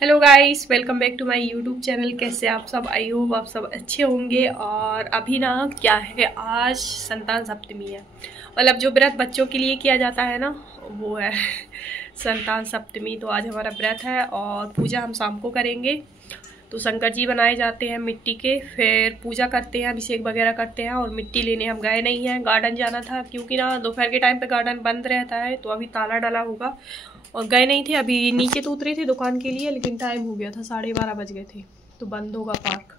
Hello guys, welcome back to my YouTube channel. कैसे आप सब? आई होप आप सब अच्छे होंगे। और अभी ना क्या है, आज संतान सप्तमी है। मतलब जो व्रत बच्चों के लिए किया जाता है ना, वो है संतान सप्तमी। तो आज हमारा व्रत है और पूजा हम शाम को करेंगे। तो शंकर जी बनाए जाते हैं मिट्टी के, फिर पूजा करते हैं, अभिषेक वगैरह करते हैं। और मिट्टी लेने हम गए नहीं हैं, गार्डन जाना था क्योंकि ना दोपहर के टाइम पे गार्डन बंद रहता है, तो अभी ताला डाला होगा और गए नहीं थे। अभी नीचे तो उतरे थे दुकान के लिए, लेकिन टाइम हो गया था, 12:30 बज गए थे, तो बंद होगा पार्क।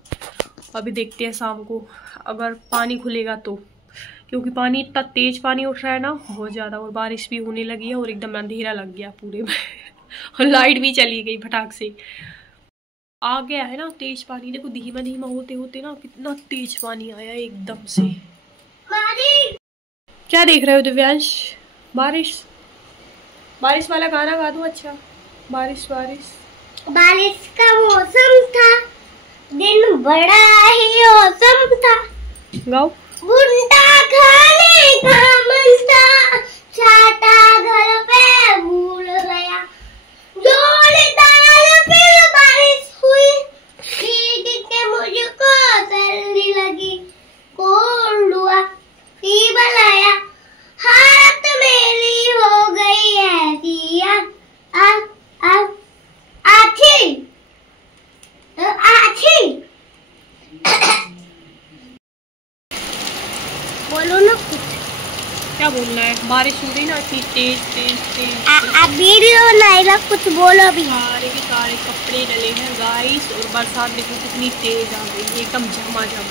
अभी देखते हैं शाम को अगर पानी खुलेगा तो, क्योंकि पानी इतना तेज पानी उठ रहा है ना, बहुत ज़्यादा। और बारिश भी होने लगी है और एकदम अंधेरा लग गया पूरे में और लाइट भी चली गई फटाक से। आ गया है ना तेज पानी, देखो धीमा धीमा होते होते ना कितना तेज पानी आया एकदम से। क्या देख रहे हो दिव्यांश? बारिश बारिश वाला गाना गा दो। अच्छा, बारिश बारिश बारिश का मौसम था, दिन बड़ा ही औसम था। गाओ। भुट्टा खाने का मन था, छाता घर पे भूल गया। जोरदार फिर बारिश हुई, भीग के मुझको सर्दी लगी। कोल्ड हुआ, फीवर आया, हालत मेरी हो गई है दिया। आखी बोलो ना कुछ। क्या बोलना है? बारिश हो रही ना इतनी तेज तेज तेज। आप वीडियो बनाएगा, कुछ बोलो भी। सारे के सारे कपड़े डले हैं गाइस, और बरसात देखो कितनी तेज आ गई है, एकदम झमाझम।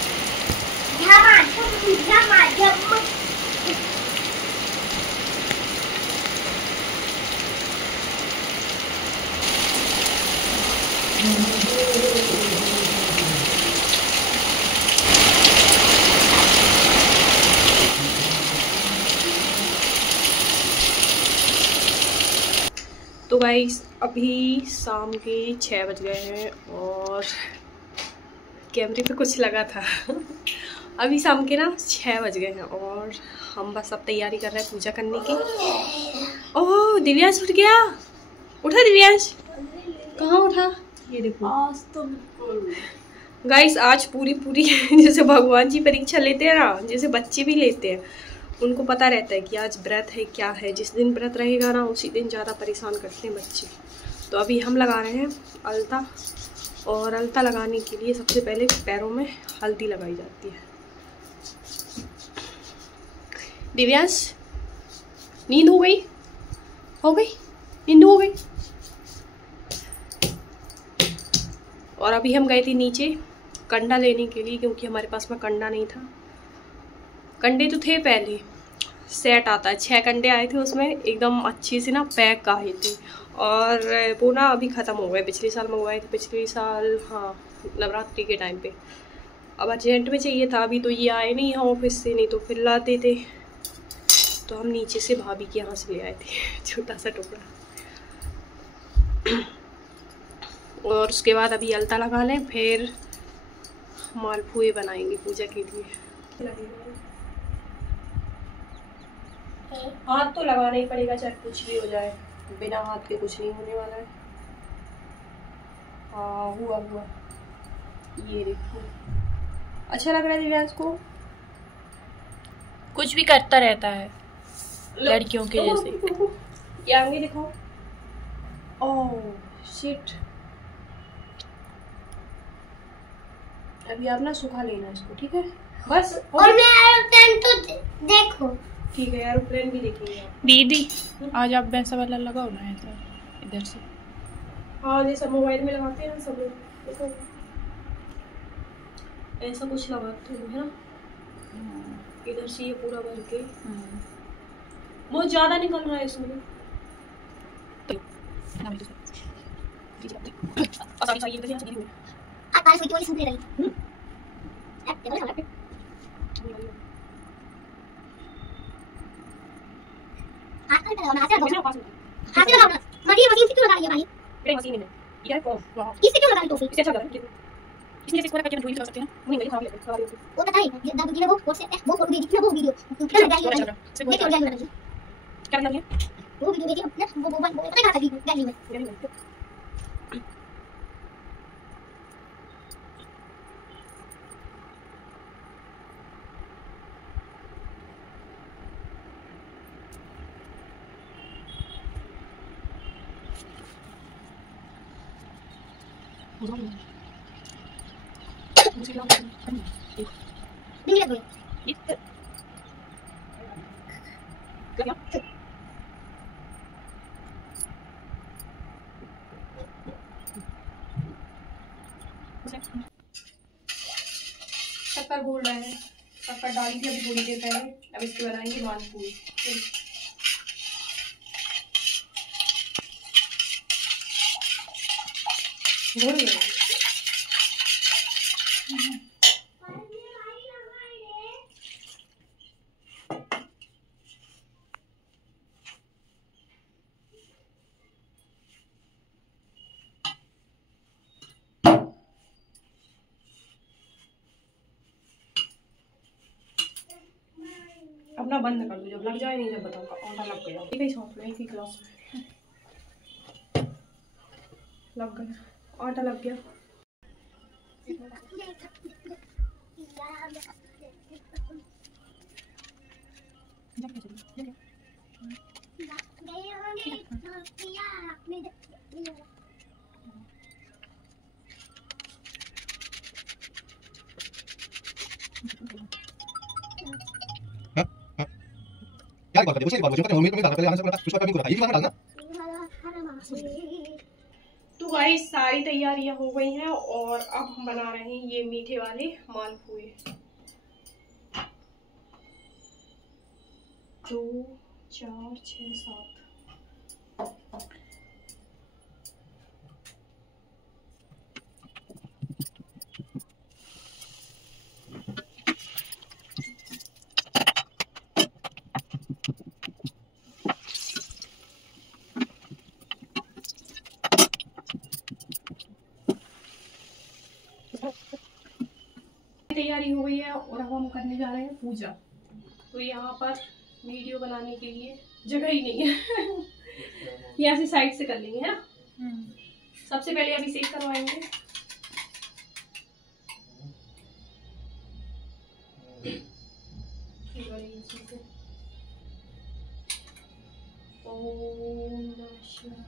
तो गाइस अभी शाम के 6 बज गए हैं और कैमरे पे कुछ लगा था अभी शाम के ना 6 बज गए हैं और हम बस अब तैयारी कर रहे हैं पूजा करने की। ओह दिव्यांश उठ गया। उठा दिव्यांश? कहाँ उठा? ये देखो आज तो गाइस, आज पूरी पूरी जैसे भगवान जी परीक्षा लेते हैं ना, जैसे बच्चे भी लेते हैं, उनको पता रहता है कि आज व्रत है क्या है। जिस दिन व्रत रहेगा ना उसी दिन ज़्यादा परेशान करते हैं बच्चे। तो अभी हम लगा रहे हैं अलता, और अलता लगाने के लिए सबसे पहले पैरों में हल्दी लगाई जाती है। दिव्यांश नींद हो गई? हो गई नींद हो गई। और अभी हम गए थे नीचे कंडा लेने के लिए, क्योंकि हमारे पास में कंडा नहीं था। कंडे तो थे पहले, सेट आता है, 6 कंडे आए थे, उसमें एकदम अच्छे से ना पैक आए थे। और वो ना अभी ख़त्म हो गए, पिछले साल मंगवाए थे, पिछले साल, हाँ नवरात्रि के टाइम पे। अब अर्जेंट में चाहिए था, अभी तो ये आए नहीं हैं ऑफिस से, नहीं तो फिर लाते थे। तो हम नीचे से भाभी के यहाँ से ले आए थे छोटा सा टुकड़ा। और उसके बाद अभी अलता लगा लें, फिर मालपुए बनाएंगे पूजा के लिए। हाथ तो लगाना ही पड़ेगा, चाहे कुछ भी हो जाए, बिना हाथ के कुछ नहीं होने वाला है। हाँ हुआ हुआ, ये देखो अच्छा लग रहा है दिव्यांश को। कुछ भी करता रहता है लड़कियों के जैसे। ये आगे दिखाओ। ओह शिट, अभी आप ना सुखा लेना इसको, ठीक है बस। और मैं एरोप्लेन तो देखो। ठीक है, एरोप्लेन भी देखेंगे आप। दीदी आज आप वैसा वाला लगाओ ना, ऐसा इधर से। हाँ जैसा मोबाइल में लगाते हैं ना सब लोग, देखो ऐसा कुछ लगाते हो है ना, इधर से ये पूरा भर के। बहुत ज्यादा निकल रहा है इसमें। इसलिए इसको करके ड्राइंग कर सकते हैं। नहीं नहीं खराब लगता है। वो पता है जब गिरे वो फोटो देखना, वो वीडियो क्या लगा ये देखो क्या लगा क्या लगा वो वीडियो देखिए ना, वो पता है कहां था गैलरी में। नहीं लग गई शक्कर घोल रहे हैं, शक्कर डाली थी अभी थोड़ी देर पहले, अब इसके बनाएंगे मालपुए। घोल गए। अपना बंद कर दो, जब लग जाए नहीं जब बताऊंगा। आटा लग गया, एक ही छाप लो, एक ही गिलास में लग गया, आटा लग गया। क्या बात है, उसे बात मुझे मम्मी को नहीं डालना, पहले उसका नहीं करता, ये भी डालना। तो गाइस सारी तैयारियां हो गई हैं और अब हम बना रहे हैं ये मीठे वाले मालपुए। 2 4 6 7 तैयारी हो गई है और अब हम करने जा रहे हैं पूजा। तो यहाँ पर वीडियो बनाने के लिए जगह ही नहीं है यहाँ से साइड से कर लेंगे, है ना। सबसे पहले अभिषेक करवाएंगे। ओम नमः शिवाय।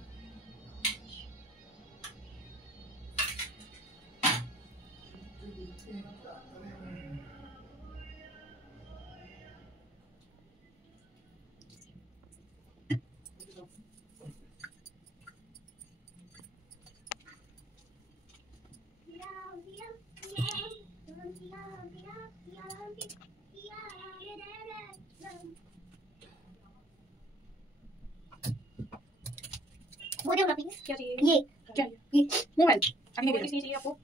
वो देखो ना प्लीज, क्या चाहिए? ये क्या ये मोबाइल अभी नहीं किस लिए चाहिए आपको?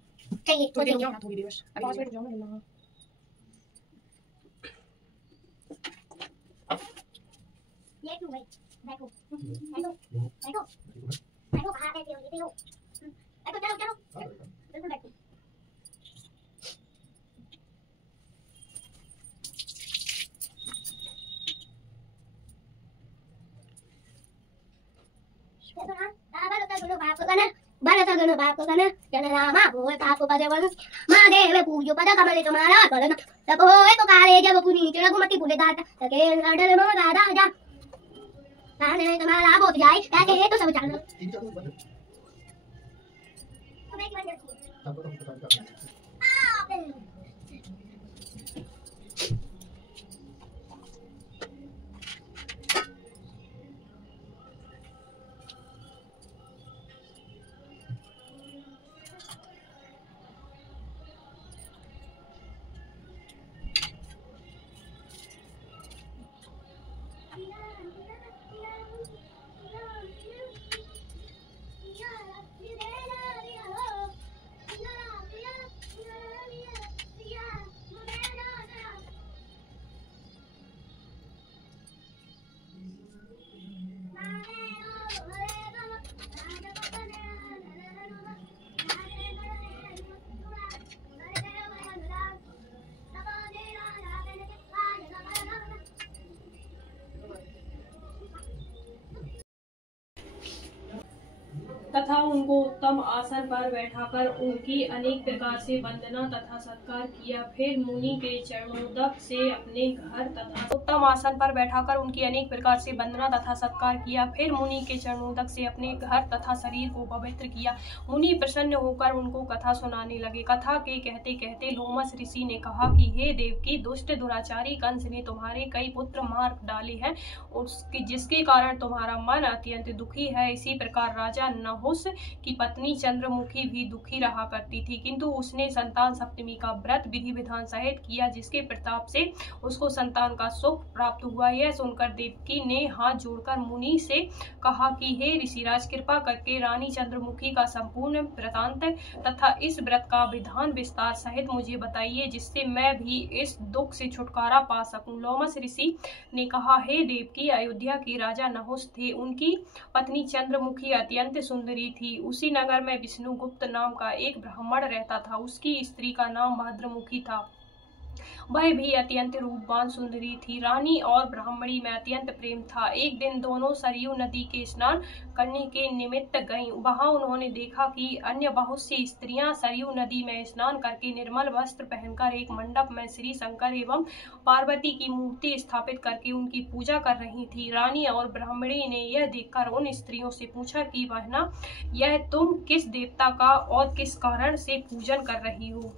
चाहिए तो वो देख चाहिए। जाओ ना थोड़ी देर बस, अभी 5 मिनट जाओ ना। ये क्यों भाई, बैठो बैठो बैठो बैठो, कहाँ बैठे हो, बैठो बैठो, चलो चलो बिल्कुल बैठो। महादेव पूजो पद कमल तुम्हारा कलन तब होए तो काले जब पुनीत रघुमति भूले दाता तके अडल मम दादा जा ताने तुम्हारा बहुत जाए कहते तो सब जानो। तथा उनको उत्तम आसन पर बैठाकर उनकी अनेक प्रकार से वंदना तथा सत्कार किया। फिर मुनि के चरणोदक से अपने घर तथा उत्तम आसन पर बैठाकर उनकी अनेक प्रकार से वंदना तथा सत्कार किया। फिर मुनि के चरणोदक से अपने घर तथा शरीर को पवित्र किया। मुनि प्रसन्न होकर उनको कथा सुनाने लगे। कथा के कहते कहते लोमस ऋषि ने कहा कि हे देवकी, दुष्ट दुराचारी कंस ने तुम्हारे कई पुत्र मार डाले हैं, उसके जिसके कारण तुम्हारा मन अत्यंत दुखी है। इसी प्रकार राजा नहुस की पत्नी चंद्रमुखी भी दुखी रहा करती थी, किंतु उसने संतान सप्तमी का व्रत विधि विधान सहित किया, जिसके प्रताप से उसको संतान का सुख प्राप्त हुआ। यह सुनकर देवकी ने हाथ जोड़कर मुनि से कहा कि हे ऋषिराज, कृपा करके रानी चंद्रमुखी का संपूर्ण वृतांत तथा इस व्रत का विधान विस्तार सहित मुझे बताइए, जिससे मैं भी इस दुख से छुटकारा पा सकूं। लोमस ऋषि ने कहा, हे देवकी, अयोध्या के राजा नहुस थे। उनकी पत्नी चंद्रमुखी अत्यंत सुंदरी थी। उसी नगर में विष्णुगुप्त नाम का एक ब्राह्मण रहता था। उसकी स्त्री का नाम भद्रमुखी था। वह भी अत्यंत रूपवान सुंदरी थी। रानी और ब्राह्मणी में अत्यंत प्रेम था। एक दिन दोनों सरयू नदी के स्नान करने के निमित्त गईं। वहां उन्होंने देखा कि अन्य बहुत सी स्त्रियां सरयू नदी में स्नान करके निर्मल वस्त्र पहनकर एक मंडप में श्री शंकर एवं पार्वती की मूर्ति स्थापित करके उनकी पूजा कर रही थी। रानी और ब्राह्मणी ने यह देखकर उन स्त्रियों से पूछा कि बहना, यह तुम किस देवता का और किस कारण से पूजन कर रही हो?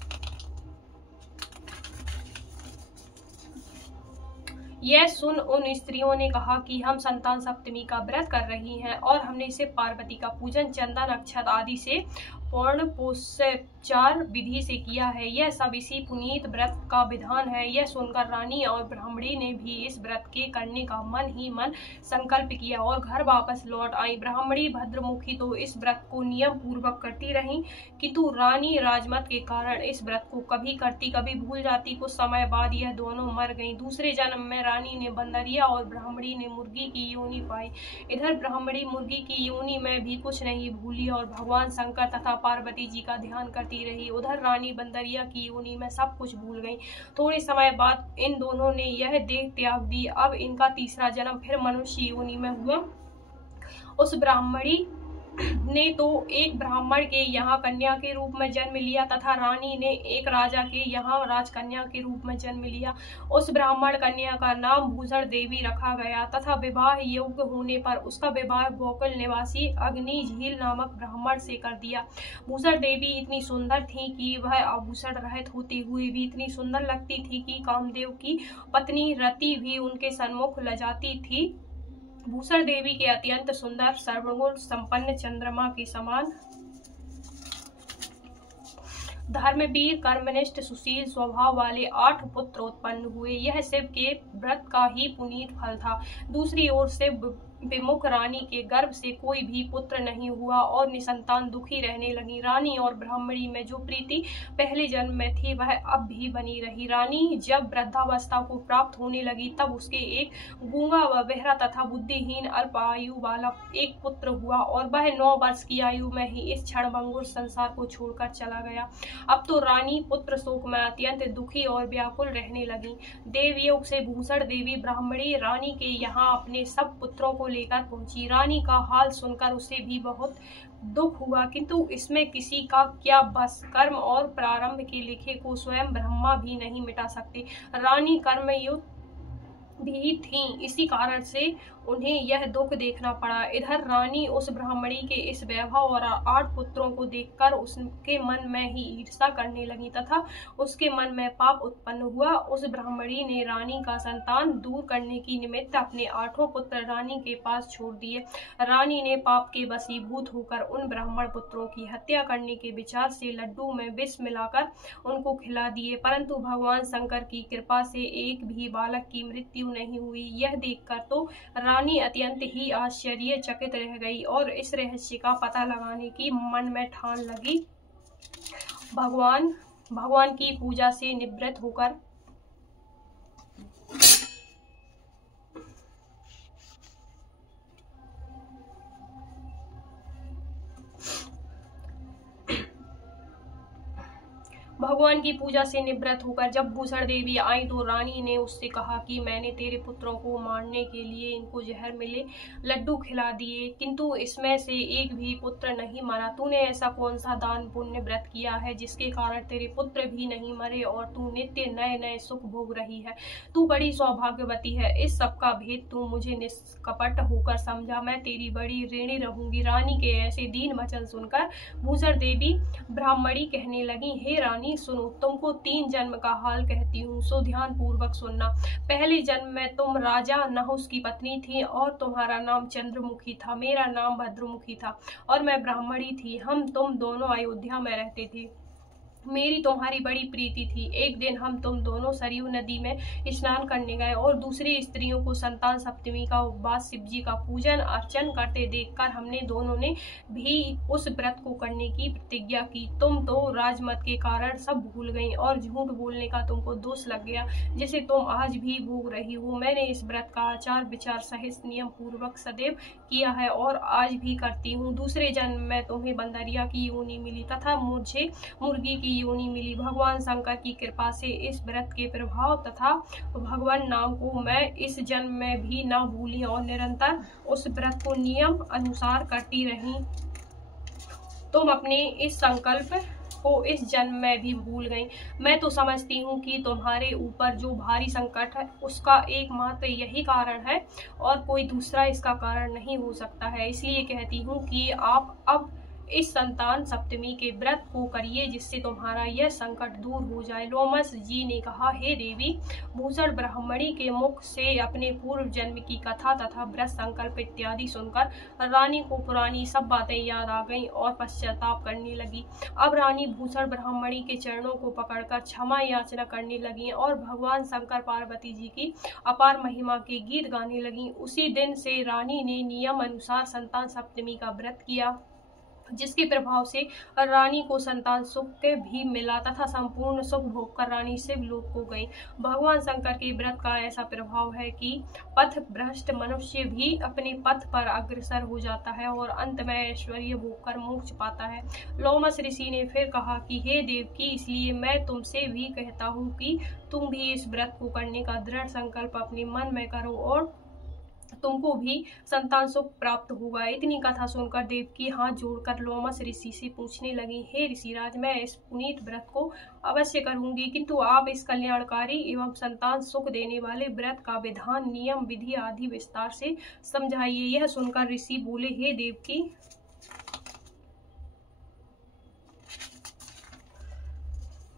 यह सुन उन स्त्रियों ने कहा कि हम संतान सप्तमी का व्रत कर रही हैं और हमने शिव पार्वती का पूजन चंदन अक्षत आदि से पूर्ण पोषोपचार विधि से किया है। यह सब इसी पुनीत व्रत का विधान है। यह सुनकर रानी और ब्राह्मणी ने भी इस व्रत के करने का मन ही मन संकल्प किया और घर वापस लौट आई। ब्राह्मणी भद्रमुखी तो इस व्रत को नियम पूर्वक करती रही, किंतु रानी राजमत के कारण इस व्रत को कभी करती कभी भूल जाती। कुछ समय बाद यह दोनों मर गईं। दूसरे जन्म में रानी ने बंदरिया और ब्राह्मणी ने मुर्गी की योनि पाई। इधर ब्राह्मणी मुर्गी की योनि में भी कुछ नहीं भूली और भगवान शंकर तथा पार्वती जी का ध्यान करती रही। उधर रानी बंदरिया की योनि में सब कुछ भूल गई। थोड़े समय बाद इन दोनों ने यह देह त्याग दी। अब इनका तीसरा जन्म फिर मनुष्य योनि में हुआ। उस ब्राह्मणी ने तो एक ब्राह्मण के यहाँ कन्या के रूप में जन्म लिया तथा रानी ने एक राजा के यहाँ राजकन्या के रूप में जन्म लिया। उस ब्राह्मण कन्या का नाम भूषण देवी रखा गया तथा विवाह योग्य होने पर उसका विवाह गोकुल निवासी अग्नि झील नामक ब्राह्मण से कर दिया। भूषण देवी इतनी सुंदर थी कि वह आभूषण रहित होते हुए भी इतनी सुंदर लगती थी कि कामदेव की पत्नी रति भी उनके सन्मुख लजाती थी। भूषण देवी के अत्यंत सुंदर सर्वगुण संपन्न चंद्रमा के समान धर्मवीर कर्मनिष्ठ सुशील स्वभाव वाले 8 पुत्र उत्पन्न हुए। यह शिव के व्रत का ही पुनीत फल था। दूसरी ओर शिव विमुख रानी के गर्भ से कोई भी पुत्र नहीं हुआ और निसंतान दुखी रहने लगी। रानी और ब्राह्मणी में जो प्रीति पहले जन्म में थी वह अब भी बनी रही। रानी जब वृद्धावस्था को प्राप्त होने लगी तब उसके एक गूंगा व बहरा तथा बुद्धिहीन अल्प आयु वाला एक पुत्र हुआ और वह 9 वर्ष की आयु में ही इस क्षणभंगुर संसार को छोड़कर चला गया। अब तो रानी पुत्र शोक में अत्यंत दुखी और व्याकुल रहने लगी। देवयोग से भूषण देवी ब्राह्मणी रानी के यहाँ अपने सब पुत्रों को लेकर पहुंची। रानी का हाल सुनकर उसे भी बहुत दुख हुआ, किंतु इसमें किसी का क्या बस। कर्म और प्रारंभ के लिखे को स्वयं ब्रह्मा भी नहीं मिटा सकते। रानी कर्मयुक्त भी थी, इसी कारण से उन्हें यह दुख देखना पड़ा। इधर रानी उस ब्राह्मणी के इस वैभव और 8 पुत्रों को देखकर उसके मन में ही ईर्ष्या करने लगी तथा उसके मन में पाप उत्पन्न हुआ। उस ब्राह्मणी ने रानी का संतान दूर करने की निमित्त अपने 8 पुत्र रानी के पास छोड़ दिए। रानी ने पाप के वशीभूत होकर उन ब्राह्मण पुत्रों की हत्या करने के विचार से लड्डू में विष मिलाकर उनको खिला दिए, परंतु भगवान शंकर की कृपा से एक भी बालक की मृत्यु नहीं हुई। यह देखकर तो रानी अत्यंत ही आश्चर्यचकित रह गई और इस रहस्य का पता लगाने की मन में ठान लगी। भगवान की पूजा से निवृत्त होकर भगवान की पूजा से निवृत्त होकर जब भूषण देवी आई तो रानी ने उससे कहा कि मैंने तेरे पुत्रों को मारने के लिए इनको जहर मिले लड्डू खिला दिए, किंतु इसमें से एक भी पुत्र नहीं मरा। तूने ऐसा कौन सा दान पुण्य व्रत किया है जिसके कारण तेरे पुत्र भी नहीं मरे और तू नित्य नए नए सुख भोग रही है? तू बड़ी सौभाग्यवती है। इस सब का भेद तू मुझे निष्कपट होकर समझा, मैं तेरी बड़ी ऋणी रहूंगी। रानी के ऐसे दीन वचन सुनकर भूषण देवी ब्राह्मणी कहने लगी, हे रानी सुनो, तुमको 3 जन्म का हाल कहती हूँ, सो ध्यान पूर्वक सुनना। पहले जन्म में तुम राजा नहुस की पत्नी थी और तुम्हारा नाम चंद्रमुखी था, मेरा नाम भद्रमुखी था और मैं ब्राह्मणी थी। हम तुम दोनों अयोध्या में रहते थे, मेरी तुम्हारी बड़ी प्रीति थी। एक दिन हम तुम दोनों सरयू नदी में स्नान करने गए और दूसरी स्त्रियों को संतान सप्तमी का उपवास, शिव जी का पूजन अर्चन करते देखकर हमने दोनों ने भी उस व्रत को करने की प्रतिज्ञा की। तुम तो राजमत के कारण सब भूल गई और झूठ बोलने का तुमको दोष लग गया, जिसे तुम आज भी भोग रही हो। मैंने इस व्रत का आचार विचार सहित नियम पूर्वक सदैव किया है और आज भी करती हूँ। दूसरे जन्म में तुम्हें बंदरिया की योनि मिली तथा मुझे मुर्गी की योनि मिली। भगवान शंकर की कृपा से इस व्रत के प्रभाव तथा भगवान नाम को मैं इस जन्म में भी न भूली और निरंतर उस व्रत को नियम अनुसार करती रही। तुम अपने इस संकल्प को इस जन्म में भी भूल गई। मैं तो समझती हूँ कि तुम्हारे ऊपर जो भारी संकट है उसका एकमात्र यही कारण है और कोई दूसरा इसका कारण नहीं हो सकता है। इसलिए कहती हूँ कि आप अब इस संतान सप्तमी के व्रत को करिए जिससे तुम्हारा यह संकट दूर हो जाए। लोमस जी ने कहा, हे देवी, भूषण ब्राह्मणी के मुख से अपने पूर्व जन्म की कथा तथा व्रत संकल्प इत्यादि सुनकर रानी को पुरानी सब बातें याद आ गईं और पश्चाताप करने लगी। अब रानी भूषण ब्राह्मणी के चरणों को पकड़कर क्षमा याचना करने लगी और भगवान शंकर पार्वती जी की अपार महिमा के गीत गाने लगी। उसी दिन से रानी ने नियम अनुसार संतान सप्तमी का व्रत किया, जिसके प्रभाव से रानी को संतान सुख भी मिला तथा संपूर्ण सुख भोग कर रानी शिवलोक को गई। भगवान शंकर के व्रत का ऐसा प्रभाव है कि पथ भ्रष्ट मनुष्य भी अपने पथ पर अग्रसर हो जाता है और अंत में ऐश्वर्य भोग कर मोक्ष पाता है। लोमस ऋषि ने फिर कहा कि हे देवकी, इसलिए मैं तुमसे भी कहता हूँ कि तुम भी इस व्रत को करने का दृढ़ संकल्प अपने मन में करो और तुमको भी संतान सुख प्राप्त होगा। इतनी कथा सुनकर देवकी हाथ जोड़कर लोमस ऋषि से पूछने लगी, हे ऋषिराज, मैं इस पुनीत व्रत को अवश्य करूंगी, किंतु आप इस कल्याणकारी एवं संतान सुख देने वाले व्रत का विधान, नियम, विधि आदि विस्तार से समझाइए। यह सुनकर ऋषि बोले, हे देवकी,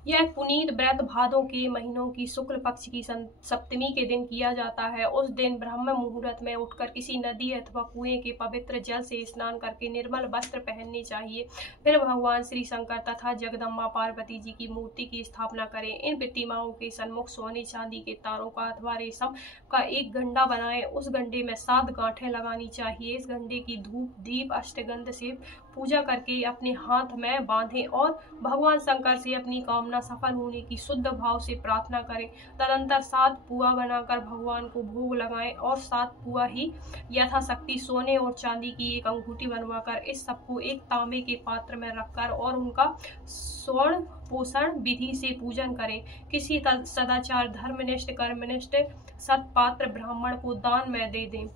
यह पुनीत व्रत भादों के महीनों की शुक्ल पक्ष की सप्तमी के दिन किया जाता है। उस दिन ब्रह्म मुहूर्त में उठकर किसी नदी अथवा कुएं के पवित्र जल से स्नान करके निर्मल वस्त्र पहनने चाहिए। फिर भगवान श्री शंकर तथा जगदम्बा पार्वती जी की मूर्ति की स्थापना करें। इन प्रतिमाओं के सन्मुख सोने चांदी के तारों का अथवा रेशम का एक गंडा बनाएं। उस गंडे में 7 गांठें लगानी चाहिए। इस गंडे की धूप दीप अष्टगंध से पूजा करके अपने हाथ में बांधें और भगवान शंकर से अपनी कामना सफल होने की शुद्ध भाव से प्रार्थना करें। तदंतर 7 पुआ बनाकर भगवान को भोग लगाएं और 7 पुआ ही यथाशक्ति सोने और चांदी की एक अंगूठी बनवाकर इस सबको एक तांबे के पात्र में रखकर और उनका स्वर्ण पोषण विधि से पूजन करें। किसी सदाचार धर्मनिष्ठ कर्मनिष्ठ सत्पात्र ब्राह्मण को दान में दे दें।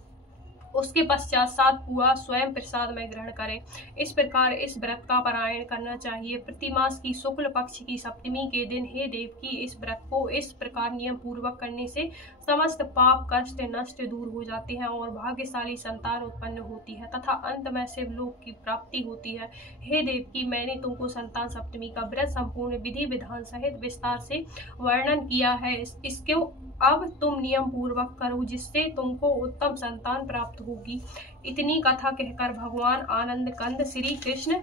उसके पश्चात 7 पुआ स्वयं प्रसाद में ग्रहण करें। इस प्रकार इस व्रत का पारायण करना चाहिए। प्रतिमास की शुक्ल पक्ष की सप्तमी के दिन हे देवकी, इस व्रत को इस प्रकार नियम पूर्वक करने से समस्त पाप कष्ट नष्ट दूर हो जाते हैं और भाग्यशाली संतान उत्पन्न होती है तथा अंत में शिवलोक की प्राप्ति होती है। हे देवकी, मैंने तुमको संतान सप्तमी का व्रत संपूर्ण विधि विधान सहित विस्तार से वर्णन किया है। इसको अब तुम नियम पूर्वक करो, जिससे तुमको उत्तम संतान प्राप्त होगी। इतनी कथा कहकर भगवान आनंद कंद श्री कृष्ण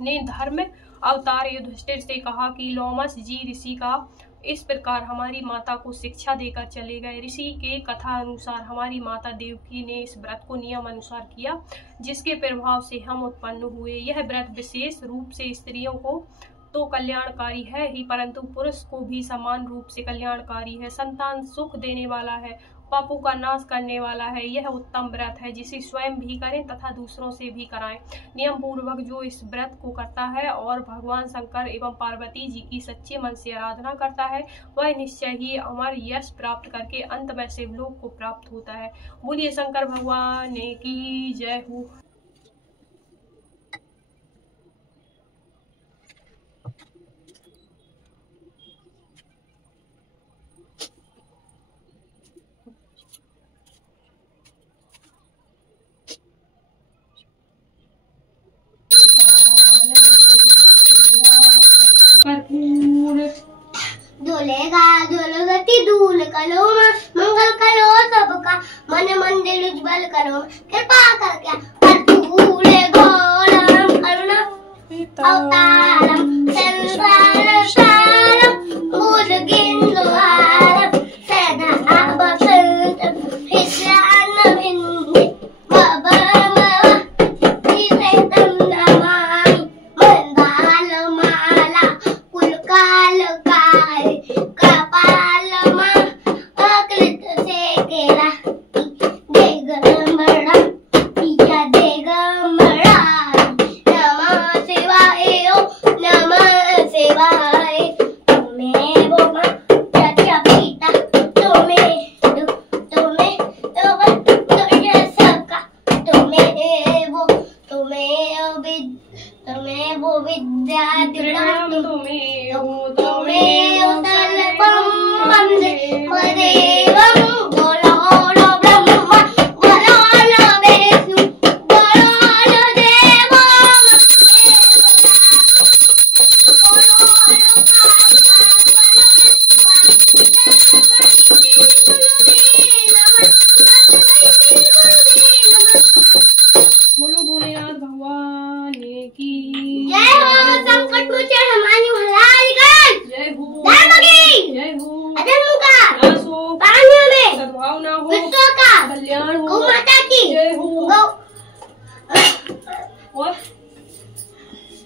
ने धर्म अवतार युधिष्ठिर से कहा कि लोमस जी ऋषि का इस प्रकार हमारी माता को शिक्षा देकर चले गए। ऋषि के कथा अनुसार हमारी माता देवकी ने इस व्रत को नियम अनुसार किया, जिसके प्रभाव से हम उत्पन्न हुए। यह व्रत विशेष रूप से स्त्रियों को तो कल्याणकारी है ही, परंतु पुरुष को भी समान रूप से कल्याणकारी है, संतान सुख देने वाला है पापों का नाश करने वाला है। यह उत्तम व्रत है जिसे स्वयं भी करें तथा दूसरों से भी कराएं। नियम पूर्वक जो इस व्रत को करता है और भगवान शंकर एवं पार्वती जी की सच्चे मन से आराधना करता है वह निश्चय ही अमर यश प्राप्त करके अंत में शिवलोक को प्राप्त होता है। बोलिए शंकर भगवान की जय हो। धुलेगा धुलगति धूल कलो मंगल करो सबका मन मंदिर उज्जवल करो कृपा करके धूले घोरम करुणा अवतारम संसार सारम मुर्गिंदुहारम सदा बसंत हिस्सान भिन्ने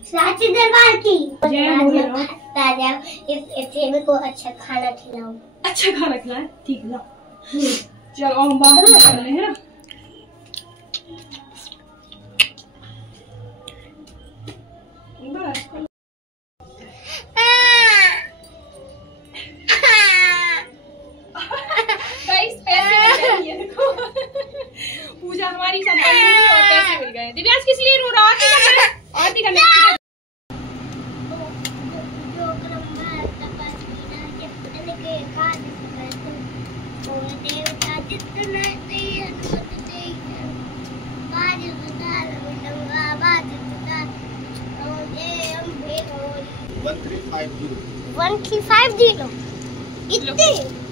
साची दरबार की राजा इस को अच्छा खाना खिलाओ। अच्छा खाना खिलाए, ठीक है। चलो हम बाहर निकल रहे हैं। पूजा हमारी संपन्न हुई और पैसे मिल गए। दिव्यांश किस लिए रो रहा है? आरती करने $1350 इतने